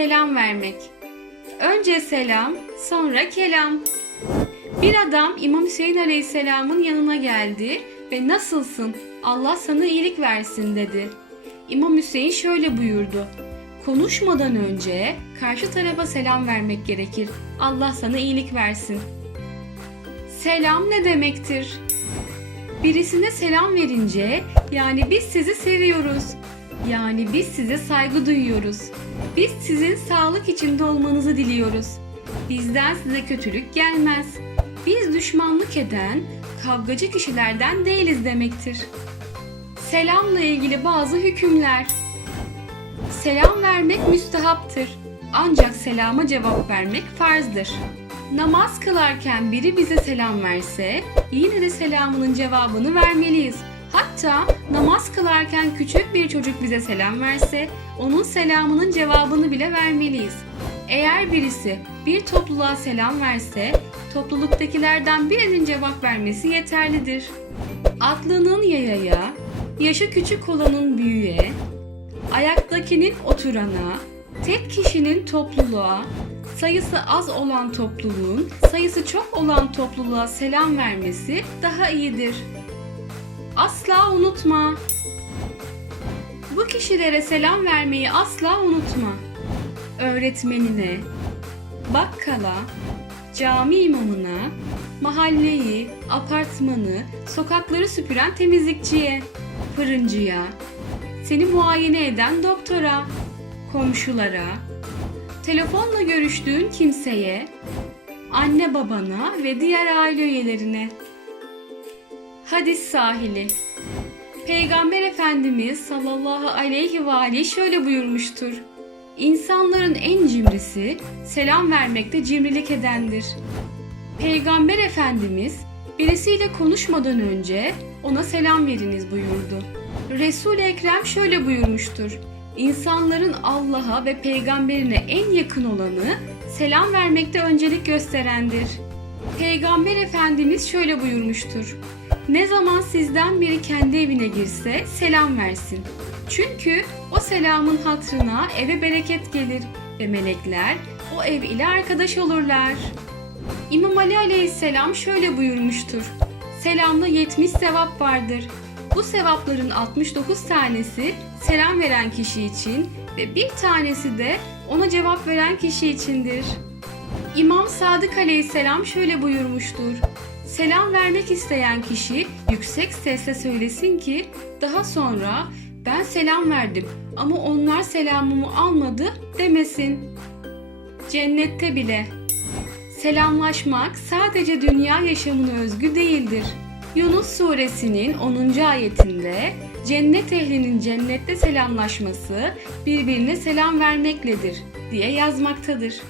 selam vermek. Önce selam, sonra kelam. Bir adam İmam Hüseyin Aleyhisselam'ın yanına geldi ve nasılsın? Allah sana iyilik versin dedi. İmam Hüseyin şöyle buyurdu. Konuşmadan önce karşı tarafa selam vermek gerekir. Allah sana iyilik versin. Selam ne demektir? Birisine selam verince yani biz sizi seviyoruz. Yani biz size saygı duyuyoruz. Biz sizin sağlık içinde olmanızı diliyoruz. Bizden size kötülük gelmez. Biz düşmanlık eden, kavgacı kişilerden değiliz demektir. Selamla ilgili bazı hükümler. Selam vermek müstehaptır. Ancak selama cevap vermek farzdır. Namaz kılarken biri bize selam verse, yine de selamının cevabını vermeliyiz. Hatta namaz kılarken küçük bir çocuk bize selam verse, onun selamının cevabını bile vermeliyiz. Eğer birisi bir topluluğa selam verse, topluluktakilerden birinin cevap vermesi yeterlidir. Atlının yayaya, yaşı küçük olanın büyüğe, ayaktakinin oturana, tek kişinin topluluğa, sayısı az olan topluluğun sayısı çok olan topluluğa selam vermesi daha iyidir. Asla unutma. Bu kişilere selam vermeyi asla unutma. Öğretmenine, bakkala, cami imamına, mahalleyi, apartmanı, sokakları süpüren temizlikçiye, fırıncıya, seni muayene eden doktora, komşulara, telefonla görüştüğün kimseye, anne babana ve diğer aile üyelerine. Hadis sahili Peygamber Efendimiz sallallahu aleyhi ve aleyhi şöyle buyurmuştur. İnsanların en cimrisi selam vermekte cimrilik edendir. Peygamber Efendimiz birisiyle konuşmadan önce ona selam veriniz buyurdu. Resul-i Ekrem şöyle buyurmuştur. İnsanların Allah'a ve peygamberine en yakın olanı selam vermekte öncelik gösterendir. Peygamber Efendimiz şöyle buyurmuştur. Ne zaman sizden biri kendi evine girse selam versin. Çünkü o selamın hatrına eve bereket gelir ve melekler o ev ile arkadaş olurlar. İmam Ali aleyhisselam şöyle buyurmuştur. Selamda 70 sevap vardır. Bu sevapların 69 tanesi selam veren kişi için ve bir tanesi de ona cevap veren kişi içindir. İmam Sadık aleyhisselam şöyle buyurmuştur. Selam vermek isteyen kişi yüksek sesle söylesin ki daha sonra ben selam verdim ama onlar selamımı almadı demesin. Cennette bile Selamlaşmak sadece dünya yaşamına özgü değildir. Yunus suresinin 10. ayetinde cennet ehlinin cennette selamlaşması birbirine selam vermekledir diye yazmaktadır.